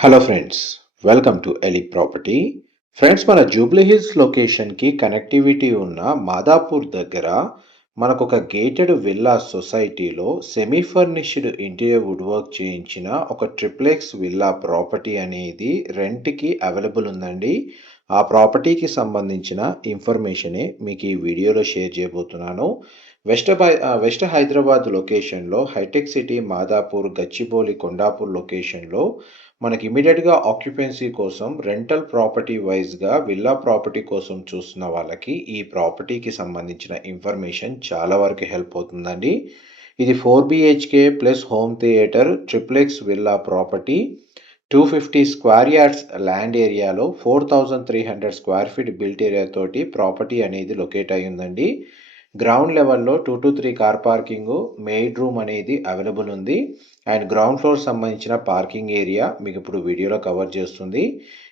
Hello friends, welcome to Eli property. Friends, మన జూబ్లీ హిల్స్ లొకేషన్కి connectivity ఉన్న మాదాపూర్ దగ్గర మనకు ఒక గేటెడ్ విల్లా సొసైటీలో semi furnished interior wood work చేయించిన ఒక ట్రిప్లెక్స్ విల్లా ప్రాపర్టీ అనేది రెంట్కి అవైలబుల్ ఉందండి. ఆ ప్రాపర్టీకి సంబంధించిన ఇన్ఫర్మేషనే మీకు ఈ వీడియోలో షేర్ చేయబోతున్నాను. వెస్ట్ హైదరాబాద్ లొకేషన్లో హైటెక్ సిటీ, మాదాపూర్, గచ్చిబౌలి, కొండాపూర్ లొకేషన్లో మనకి ఇమీడియట్‌గా ఆక్యుపెన్సీ కోసం రెంటల్ ప్రాపర్టీ వైస్‌గా విల్లా ప్రాపర్టీ కోసం చూస్తున్న వాళ్ళకి ఈ ప్రాపర్టీకి సంబంధించిన ఇన్ఫర్మేషన్ చాలా వరకు హెల్ప్ అవుతుందండి. ఇది 4 BHK plus home theatre triplex villa property. 250 square yards land ఏరియాలో 4300 స్క్వేర్ ఫీట్ బిల్ట్ ఏరియా తోటి ప్రాపర్టీ అనేది లొకేట్ అయి ఉందండి. గ్రౌండ్ లెవెల్‌లో 2-3 కార్ పార్కింగు, మెయిడ్ రూమ్ అనేది అవైలబుల్ ఉంది. అండ్ గ్రౌండ్ ఫ్లోర్ సంబంధించిన పార్కింగ్ ఏరియా మీకు ఇప్పుడు వీడియోలో కవర్ చేస్తుంది.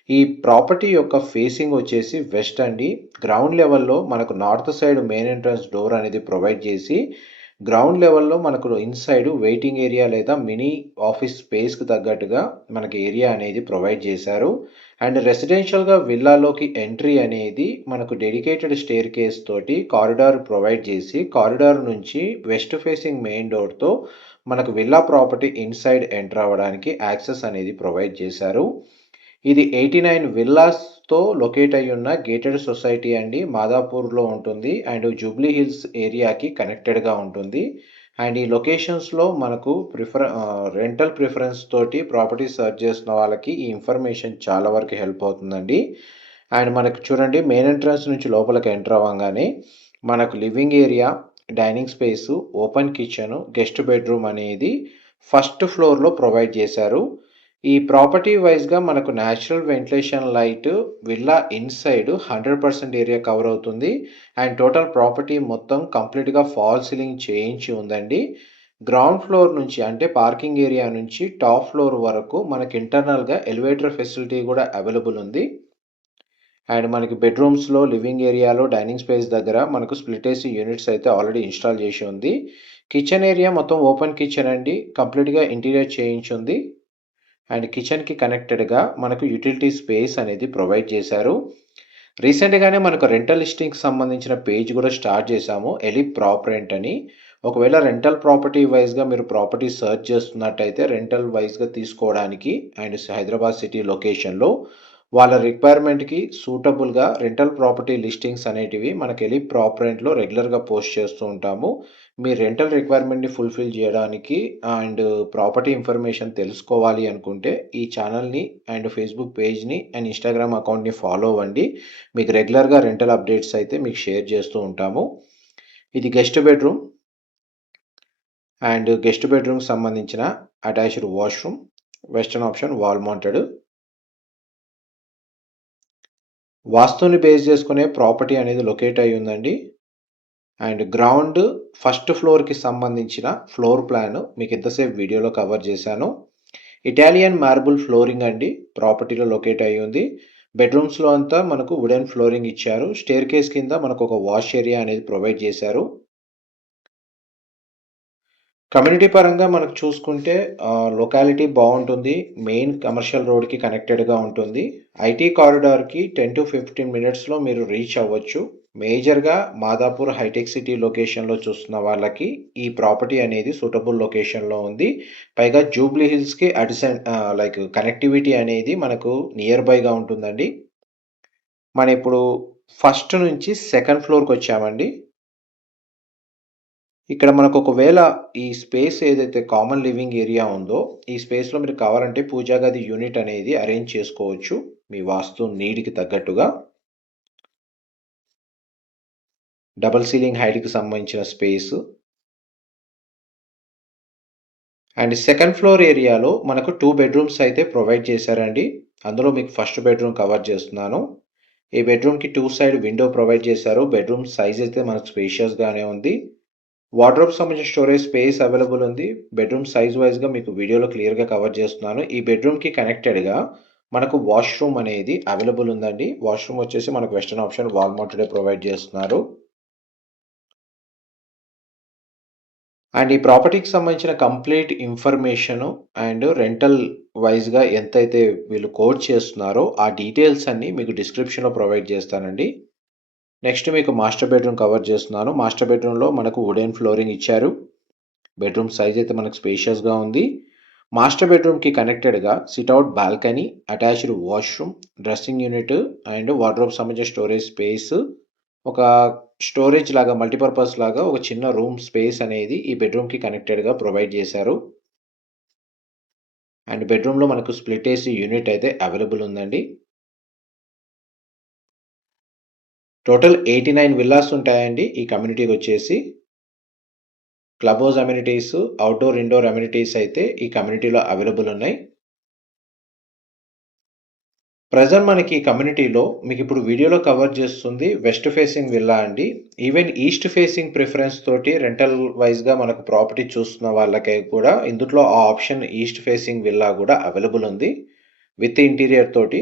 ఈ ప్రాపర్టీ యొక్క ఫేసింగ్ వచ్చేసి వెస్ట్ అండి. గ్రౌండ్ లెవెల్‌లో మనకు north side main entrance door అనేది ప్రొవైడ్ చేసి, గ్రౌండ్ లెవెల్‌లో మనకు ఇన్‌సైడ్ వెయిటింగ్ ఏరియా లేదా మినీ ఆఫీస్ స్పేస్‌కి తగ్గట్టుగా మనకి ఏరియా అనేది ప్రొవైడ్ చేశారు. అండ్ రెసిడెన్షియల్‌గా విల్లాలోకి ఎంట్రీ అనేది మనకు డెడికేటెడ్ స్టెయిర్‌కేస్ తోటి కారిడార్ ప్రొవైడ్ చేసి, కారిడార్ నుంచి వెస్ట్ ఫేసింగ్ మెయిన్ డోర్‌తో మనకు విల్లా ప్రాపర్టీ ఇన్‌సైడ్ ఎంటర్ అవ్వడానికి యాక్సెస్ అనేది ప్రొవైడ్ చేశారు. ఇది 89 విల్లాస్‌తో లొకేట్ అయ్యున్న గేటెడ్ సొసైటీ అండి. మాదాపూర్‌లో ఉంటుంది అండ్ జూబ్లీ హిల్స్ ఏరియాకి కనెక్టెడ్‌గా ఉంటుంది. అండ్ ఈ లొకేషన్స్‌లో మనకు రెంటల్ ప్రిఫరెన్స్ తోటి ప్రాపర్టీ సెర్చ్ చేస్తున్న వాళ్ళకి ఈ ఇన్ఫర్మేషన్ చాలా వరకు హెల్ప్ అవుతుందండి. అండ్ మనకు చూడండి, మెయిన్ ఎంట్రన్స్ నుంచి లోపలికి ఎంటర్ అవ్వంగానే మనకు living area, dining space, open kitchen, guest bedroom అనేది ఫస్ట్ ఫ్లోర్‌లో ప్రొవైడ్ చేశారు. ఈ ప్రాపర్టీ వైస్‌గా మనకు natural ventilation light villa inside 100% area cover అవుతుంది. అండ్ టోటల్ ప్రాపర్టీ మొత్తం కంప్లీట్‌గా ఫాల్ సీలింగ్ చేయించి ఉందండి. గ్రౌండ్ ఫ్లోర్ నుంచి అంటే పార్కింగ్ ఏరియా నుంచి టాప్ ఫ్లోర్ వరకు మనకి ఇంటర్నల్‌గా ఎలివేటర్ ఫెసిలిటీ కూడా అవైలబుల్ ఉంది. అండ్ మనకి బెడ్రూమ్స్‌లో, లివింగ్ ఏరియాలో, డైనింగ్ స్పేస్ దగ్గర మనకు స్ప్లిట్ ఏసీ యూనిట్స్ అయితే ఆల్రెడీ ఇన్‌స్టాల్ చేసి ఉంది. కిచెన్ ఏరియా మొత్తం ఓపెన్ కిచెన్ అండి. కంప్లీట్‌గా ఇంటీరియర్ చేయించుంది. అండ్ కిచెన్‌కి కనెక్టెడ్‌గా మనకు యుటిలిటీ స్పేస్ అనేది ప్రొవైడ్ చేశారు. రీసెంట్‌గానే మనకు రెంటల్ లిస్టింగ్‌కి సంబంధించిన పేజ్ కూడా స్టార్ట్ చేశాము, ఎలి ప్రాప్ రెంట్ అని. ఒకవేళ రెంటల్ ప్రాపర్టీ వైస్‌గా మీరు ప్రాపర్టీ సెర్చ్ చేస్తున్నట్టయితే రెంటల్ వైస్‌గా తీసుకోవడానికి అండ్ హైదరాబాద్ సిటీ లొకేషన్‌లో వాళ్ళ రిక్వైర్మెంట్‌కి సూటబుల్‌గా రెంటల్ ప్రాపర్టీ లిస్టింగ్స్ అనేటివి మనకి ఎలి ప్రాప్ రెంట్‌లో రెగ్యులర్‌గా పోస్ట్ చేస్తూ ఉంటాము. మీ రెంటల్ రిక్వైర్మెంట్‌ని ఫుల్‌ఫిల్ చేయడానికి అండ్ ప్రాపర్టీ ఇన్ఫర్మేషన్ తెలుసుకోవాలి అనుకుంటే ఈ ఛానల్‌ని అండ్ ఫేస్‌బుక్ పేజ్‌ని అండ్ ఇన్‌స్టాగ్రామ్ అకౌంట్‌ని ఫాలో అవ్వండి. మీకు రెగ్యులర్‌గా రెంటల్ అప్డేట్స్ అయితే మీకు షేర్ చేస్తూ ఉంటాము. ఇది గెస్ట్ బెడ్రూమ్ అండ్ గెస్ట్ బెడ్రూమ్‌కి సంబంధించిన attached washroom, western option wall mounted. వాస్తుని బేస్ చేసుకునే ప్రాపర్టీ అనేది లొకేట్ అయ్యి ఉందండి. అండ్ గ్రౌండ్ ఫస్ట్ ఫ్లోర్‌కి సంబంధించిన ఫ్లోర్ ప్లాన్ మీకు ఇంతసేపు వీడియోలో కవర్ చేశాను. ఇటాలియన్ మార్బుల్ ఫ్లోరింగ్ అండి ప్రాపర్టీలో లొకేట్ అయ్యి ఉంది. బెడ్రూమ్స్‌లో అంతా మనకు వుడెన్ ఫ్లోరింగ్ ఇచ్చారు. స్టెయిర్‌కేస్ కింద మనకు ఒక వాష్ ఏరియా అనేది ప్రొవైడ్ చేశారు. కమ్యూనిటీ పరంగా మనకు చూసుకుంటే లొకాలిటీ బావుంటుంది. మెయిన్ కమర్షియల్ రోడ్‌కి కనెక్టెడ్‌గా ఉంటుంది. ఐటీ కారిడార్‌కి 10-15 మినిట్స్‌లో మీరు రీచ్ అవ్వచ్చు. మేజర్‌గా మాదాపూర్ హైటెక్ సిటీ లొకేషన్‌లో చూస్తున్న వాళ్ళకి ఈ ప్రాపర్టీ అనేది సూటబుల్ లొకేషన్‌లో ఉంది. పైగా జూబ్లీ హిల్స్‌కి లైక్ కనెక్టివిటీ అనేది మనకు నియర్ బైగా ఉంటుందండి. మనం ఇప్పుడు ఫస్ట్ నుంచి సెకండ్ ఫ్లోర్‌కొచ్చామండి. ఇక్కడ మనకు ఒకవేళ ఈ స్పేస్ ఏదైతే కామన్ లివింగ్ ఏరియా ఉందో, ఈ స్పేస్‌లో మీరు కావాలంటే పూజా గది యూనిట్ అనేది అరేంజ్ చేసుకోవచ్చు, మీ వాస్తు నీడ్‌కి తగ్గట్టుగా. డబుల్ సీలింగ్ హైట్‌కి సంబంధించిన స్పేసు. అండ్ సెకండ్ ఫ్లోర్ ఏరియాలో మనకు 2 బెడ్‌రూమ్స్ అయితే ప్రొవైడ్ చేశారండి. అందులో మీకు ఫస్ట్ బెడ్‌రూమ్ కవర్ చేస్తున్నాను. ఈ బెడ్‌రూమ్‌కి 2 సైడ్ విండో ప్రొవైడ్ చేశారు. బెడ్‌రూమ్ సైజ్ అయితే మనకు స్పేషియస్‌గానే ఉంది. వార్డ్రోబ్‌కి సంబంధించిన స్టోరేజ్ స్పేస్ అవైలబుల్ ఉంది. బెడ్‌రూమ్ సైజ్ వైస్‌గా మీకు వీడియోలో క్లియర్‌గా కవర్ చేస్తున్నాను. ఈ బెడ్‌రూమ్‌కి కనెక్టెడ్‌గా మనకు వాష్‌రూమ్ అనేది అవైలబుల్ ఉందండి. వాష్‌రూమ్ వచ్చేసి మనకు వెస్టర్న్ ఆప్షన్ వాల్ మౌంటెడే ప్రొవైడ్ చేస్తున్నారు. అండ్ ఈ ప్రాపర్టీకి సంబంధించిన కంప్లీట్ ఇన్ఫర్మేషను అండ్ రెంటల్ వైజ్‌గా ఎంతైతే వీళ్ళు కోట్ చేస్తున్నారో ఆ డీటెయిల్స్ అన్నీ మీకు డిస్క్రిప్షన్‌లో ప్రొవైడ్ చేస్తానండి. నెక్స్ట్ మీకు మాస్టర్ బెడ్‌రూమ్ కవర్ చేస్తున్నాను. మాస్టర్ బెడ్‌రూమ్‌లో మనకు వుడెన్ ఫ్లోరింగ్ ఇచ్చారు. బెడ్‌రూమ్ సైజ్ అయితే మనకు స్పేషియస్‌గా ఉంది. మాస్టర్ బెడ్‌రూమ్‌కి కనెక్టెడ్‌గా sit out balcony, attached washroom, dressing unit and wardrobe సంబంధించిన స్టోరేజ్ స్పేస్, ఒక స్టోరేజ్ లాగా మల్టీపర్పస్ లాగా ఒక చిన్న రూమ్ స్పేస్ అనేది ఈ బెడ్‌రూమ్‌కి కనెక్టెడ్‌గా ప్రొవైడ్ చేశారు. అండ్ బెడ్‌రూమ్‌లో మనకు స్ప్లిట్ ఏసీ యూనిట్ అయితే అవైలబుల్ ఉందండి. టోటల్ 89 విల్లాస్ ఉంటాయండి ఈ కమ్యూనిటీకొచ్చేసి. Club house amenities, outdoor, indoor amenities అయితే ఈ కమ్యూనిటీలో అవైలబుల్ ఉన్నాయి. ప్రెజెంట్ మనకి కమ్యూనిటీలో మీకిప్పుడు వీడియోలో కవర్ చేస్తుంది వెస్ట్ ఫేసింగ్ విల్లా అండి. ఈవెన్ ఈస్ట్ ఫేసింగ్ ప్రిఫరెన్స్ తోటి రెంటల్ వైజ్‌గా మనకు ప్రాపర్టీ చూస్తున్న వాళ్ళకి కూడా ఇందుట్లో ఆ ఆప్షన్ ఈస్ట్ ఫేసింగ్ విల్లా కూడా అవైలబుల్ ఉంది. విత్ ఇంటీరియర్ తోటి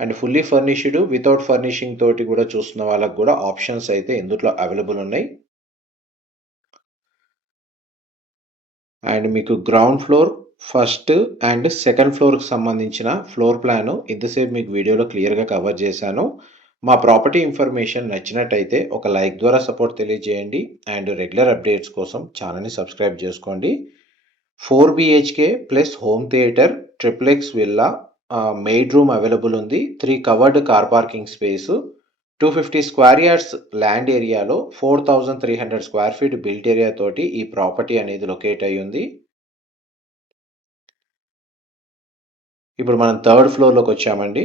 and fully furnished, without furnishing తోటి కూడా చూస్తున్న వాళ్ళకి కూడా ఆప్షన్స్ అయితే ఇందుట్లో అవైలబుల్ ఉన్నాయి. అండ్ మీకు ground floor, first and second ఫ్లోర్‌కి సంబంధించిన ఫ్లోర్ ప్లాను ఇంతసేపు మీకు వీడియోలో క్లియర్‌గా కవర్ చేశాను. మా ప్రాపర్టీ ఇన్ఫర్మేషన్ నచ్చినట్టయితే ఒక లైక్ ద్వారా సపోర్ట్ తెలియజేయండి. అండ్ రెగ్యులర్ అప్డేట్స్ కోసం ఛానల్‌ని సబ్స్క్రైబ్ చేసుకోండి. 4 BHK plus home theatre, triplex villa, maid room available ఉంది. 3 covered car parking space, 250 square yards land ఏరియాలో 4300 స్క్వేర్ ఫీట్ బిల్ట్ ఏరియా తోటి ఈ ప్రాపర్టీ అనేది లొకేట్ అయ్యి ఉంది. ఇప్పుడు మనం థర్డ్ ఫ్లోర్‌లోకి వచ్చామండి.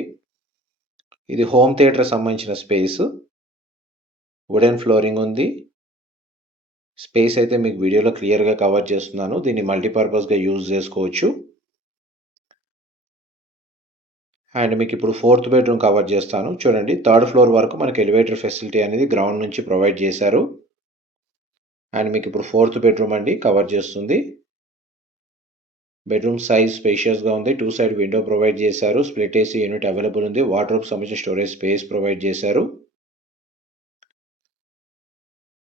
ఇది హోమ్ థియేటర్ సంబంధించిన స్పేస్. వుడెన్ ఫ్లోరింగ్ ఉంది. స్పేస్ అయితే మీకు వీడియోలో క్లియర్‌గా కవర్ చేస్తున్నాను. దీన్ని మల్టీపర్పస్‌గా యూజ్ చేసుకోవచ్చు. అండ్ మీకు ఇప్పుడు ఫోర్త్ బెడ్‌రూమ్ కవర్ చేస్తాను. చూడండి, థర్డ్ ఫ్లోర్ వరకు మనకి ఎలివేటర్ ఫెసిలిటీ అనేది గ్రౌండ్ నుంచి ప్రొవైడ్ చేశారు. అండ్ మీకు ఇప్పుడు ఫోర్త్ బెడ్‌రూమ్ అండి కవర్ చేస్తుంది. బెడ్‌రూమ్ సైజ్ స్పేషియస్‌గా ఉంది. 2 సైడ్ విండో ప్రొవైడ్ చేశారు. స్ప్లిట్ ఏసీ యూనిట్ అవైలబుల్ ఉంది. వార్డ్‌రోబ్ సంబంధించిన స్టోరేజ్ స్పేస్ ప్రొవైడ్ చేశారు.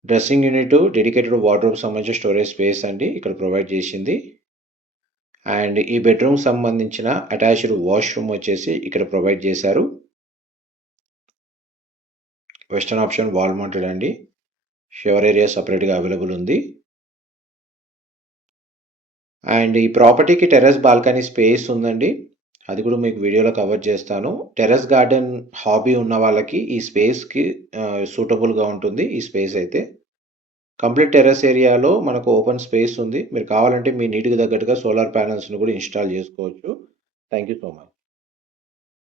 డ్రెస్సింగ్ యూనిట్, డెడికేటెడ్ వార్డ్‌రోబ్ సంబంధించిన స్టోరేజ్ స్పేస్ అండి ఇక్కడ ప్రొవైడ్ చేసింది. అండ్ ఈ బెడ్‌రూమ్‌కి సంబంధించిన అటాచ్డ్ వాష్‌రూమ్ వచ్చేసి ఇక్కడ ప్రొవైడ్ చేశారు. వెస్టర్న్ ఆప్షన్ వాల్ మౌంటెడ్ అండి. షవర్ ఏరియా సెపరేట్‌గా అవైలబుల్ ఉంది. అండ్ ఈ ప్రాపర్టీకి టెర్రస్ బాల్కనీ స్పేస్ ఉందండి. అది కూడా మీకు వీడియోలో కవర్ చేస్తాను. టెర్రస్ గార్డెన్ హాబీ ఉన్న వాళ్ళకి ఈ స్పేస్‌కి సూటబుల్‌గా ఉంటుంది ఈ స్పేస్ అయితే. కంప్లీట్ టెర్రస్ ఏరియాలో మనకు ఓపెన్ స్పేస్ ఉంది. మీరు కావాలంటే మీ నీడ్‌కి తగ్గట్టుగా సోలార్ ప్యానెల్స్‌ని కూడా ఇన్‌స్టాల్ చేసుకోవచ్చు. Thank you so much.